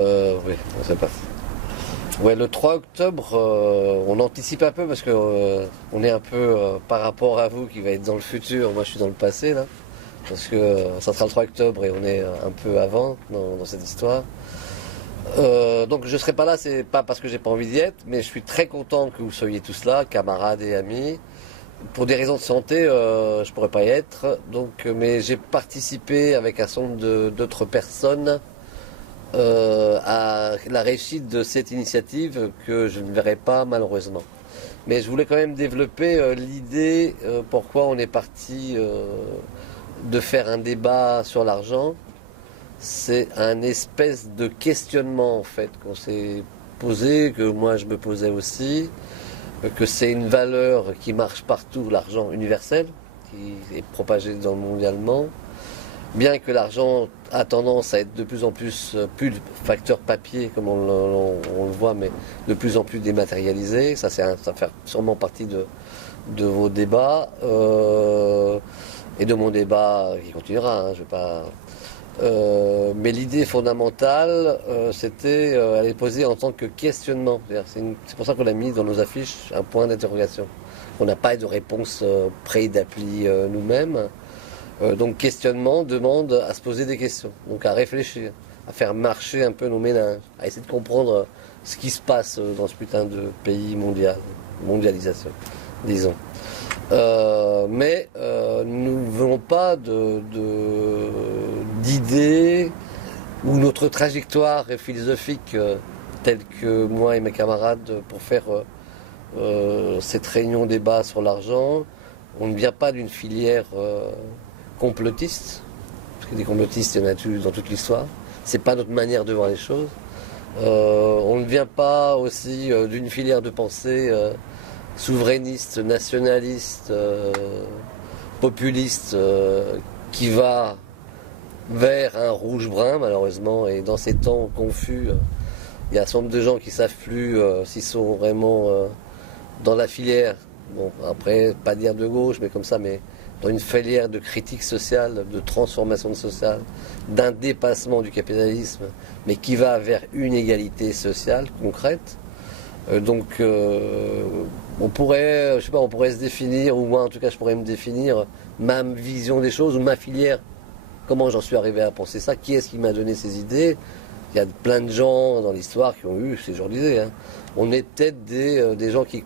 Oui, ça passe. Ouais, le 3 octobre, on anticipe un peu parce que on est un peu par rapport à vous qui va être dans le futur. Moi, je suis dans le passé là, parce que ça sera le 3 octobre et on est un peu avant dans cette histoire. Donc, je serai pas là, c'est pas parce que j'ai pas envie d'y être, mais je suis très content que vous soyez tous là, camarades et amis. Pour des raisons de santé, je pourrais pas y être. Donc, mais j'ai participé avec un certain nombre d'autres personnes à la réussite de cette initiative que je ne verrai pas malheureusement. Mais je voulais quand même développer l'idée pourquoi on est parti de faire un débat sur l'argent. C'est un espèce de questionnement en fait qu'on s'est posé, que moi je me posais aussi, que c'est une valeur qui marche partout, l'argent universel, qui est propagé mondialement, bien que l'argent a tendance à être de plus en plus de facteur papier comme on le voit, mais de plus en plus dématérialisé. Ça fait sûrement partie de vos débats et de mon débat qui continuera. Je vais pas. Mais l'idée fondamentale, c'était elle est posée en tant que questionnement. C'est pour ça qu'on a mis dans nos affiches un point d'interrogation. On n'a pas de réponse préétablie nous-mêmes. Donc questionnement demande à se poser des questions, donc à réfléchir, à faire marcher un peu nos méninges, à essayer de comprendre ce qui se passe dans ce putain de pays mondialisation, disons. Mais nous ne voulons pas d'idées ou notre trajectoire philosophique telle que moi et mes camarades pour faire cette réunion débat sur l'argent. On ne vient pas d'une filière complotistes, parce que des complotistes, il y en a dans toute l'histoire. C'est pas notre manière de voir les choses. On ne vient pas aussi d'une filière de pensée souverainiste, nationaliste, populiste, qui va vers un rouge-brun, malheureusement. Et dans ces temps confus, il y a un certain nombre de gens qui savent plus s'ils sont vraiment dans la filière. Bon, après, pas dire de gauche, mais comme ça, mais dans une filière de critique sociale, de transformation sociale, d'un dépassement du capitalisme, mais qui va vers une égalité sociale concrète. Donc, on pourrait, je sais pas, on pourrait se définir, ou moi en tout cas, je pourrais me définir ma vision des choses ou ma filière. Comment j'en suis arrivé à penser ça? Qui est-ce qui m'a donné ces idées? Il y a plein de gens dans l'histoire qui ont eu ces genres d'idées. Hein. On est peut-être des gens qui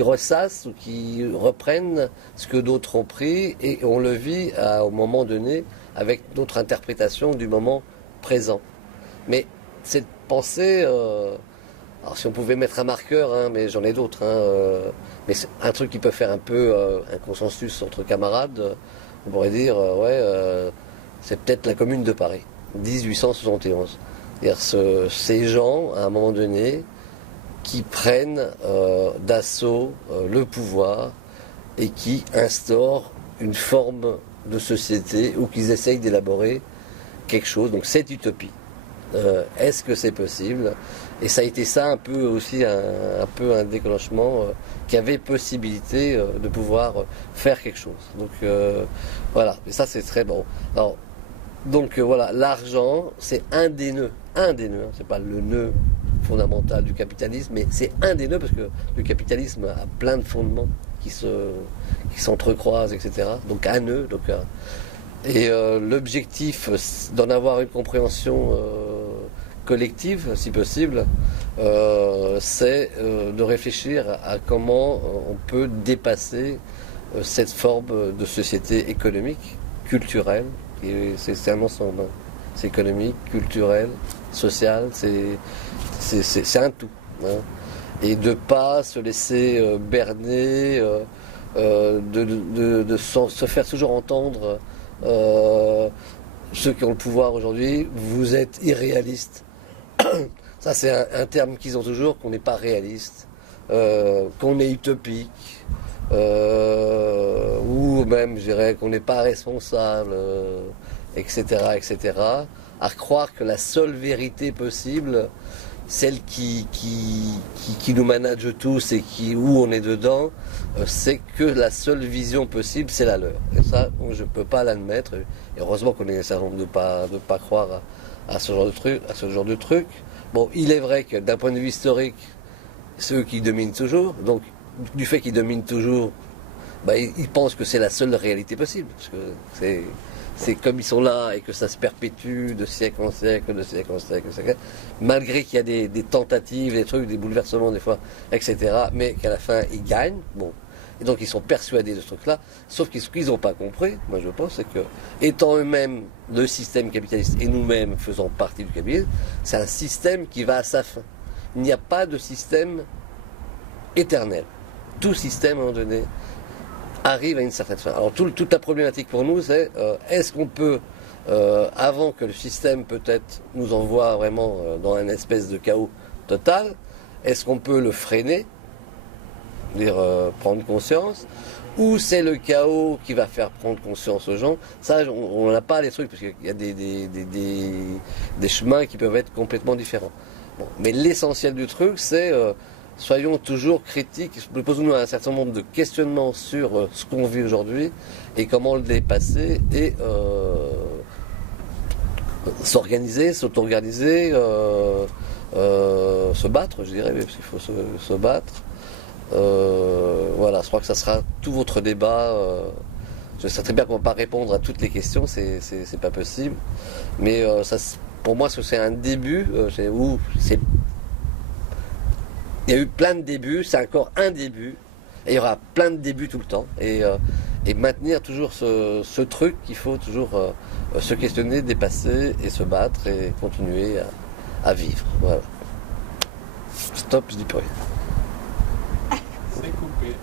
ressassent ou qui reprennent ce que d'autres ont pris et on le vit au moment donné avec notre interprétation du moment présent. Mais cette pensée, alors si on pouvait mettre un marqueur, hein, mais j'en ai d'autres, hein, mais c'est un truc qui peut faire un peu un consensus entre camarades, on pourrait dire, c'est peut-être la Commune de Paris, 1871. C'est-à-dire ces gens, à un moment donné, qui prennent d'assaut le pouvoir et qui instaurent une forme de société ou qu'ils essayent d'élaborer quelque chose. Donc cette utopie. Est-ce que c'est possible? Et ça a été ça un peu aussi un peu un déclenchement qui avait possibilité de pouvoir faire quelque chose. Donc voilà, et ça c'est très bon. Alors, donc voilà, l'argent c'est un des nœuds, hein, c'est pas le nœud fondamental du capitalisme, mais c'est un des nœuds parce que le capitalisme a plein de fondements qui s'entrecroisent, etc. Donc un nœud, et l'objectif d'en avoir une compréhension collective, si possible, c'est de réfléchir à comment on peut dépasser cette forme de société économique, culturelle, et c'est un ensemble. Hein. C'est économique, culturel, social, c'est un tout. Hein. Et de ne pas se laisser berner, se faire toujours entendre ceux qui ont le pouvoir aujourd'hui, vous êtes irréaliste. Ça c'est un terme qu'ils ont toujours, qu'on n'est pas réaliste, qu'on est utopique, ou même je dirais qu'on n'est pas responsable, etc., etc. À croire que la seule vérité possible, celle qui nous manage tous et où on est dedans, c'est que la seule vision possible, c'est la leur. Et ça, je ne peux pas l'admettre. Et heureusement qu'on est certain de ne pas croire à ce genre de truc. Bon, il est vrai que d'un point de vue historique, c'est eux qui dominent toujours. Donc, du fait qu'ils dominent toujours, bah, ils pensent que c'est la seule réalité possible. Parce que c'est comme ils sont là et que ça se perpétue de siècle en siècle, de siècle en siècle, malgré qu'il y a des tentatives, des trucs, des bouleversements des fois, etc. Mais qu'à la fin, ils gagnent. Bon. Et donc ils sont persuadés de ce truc-là. Sauf que ce qu'ils n'ont pas compris, moi je pense, c'est que, étant eux-mêmes le système capitaliste et nous-mêmes faisant partie du capitalisme, c'est un système qui va à sa fin. Il n'y a pas de système éternel. Tout système, à un moment donné, arrive à une certaine fin. Alors toute la problématique pour nous, c'est est-ce qu'on peut, avant que le système peut-être nous envoie vraiment dans une espèce de chaos total, est-ce qu'on peut le freiner, dire prendre conscience, ou c'est le chaos qui va faire prendre conscience aux gens? Ça, on n'a pas les trucs, parce qu'il y a des chemins qui peuvent être complètement différents. Bon, mais l'essentiel du truc, c'est soyons toujours critiques, posons-nous un certain nombre de questionnements sur ce qu'on vit aujourd'hui et comment le dépasser et s'organiser, s'auto-organiser, se battre, je dirais, parce qu'il faut se battre. Voilà, je crois que ça sera tout votre débat. Je sais très bien qu'on ne va pas répondre à toutes les questions, c'est pas possible. Mais ça, pour moi, c'est un début. Il y a eu plein de débuts, c'est encore un début, et il y aura plein de débuts tout le temps. Et maintenir toujours ce truc qu'il faut toujours se questionner, dépasser et se battre et continuer à vivre. Voilà. Stop, je dis plus rien. C'est coupé.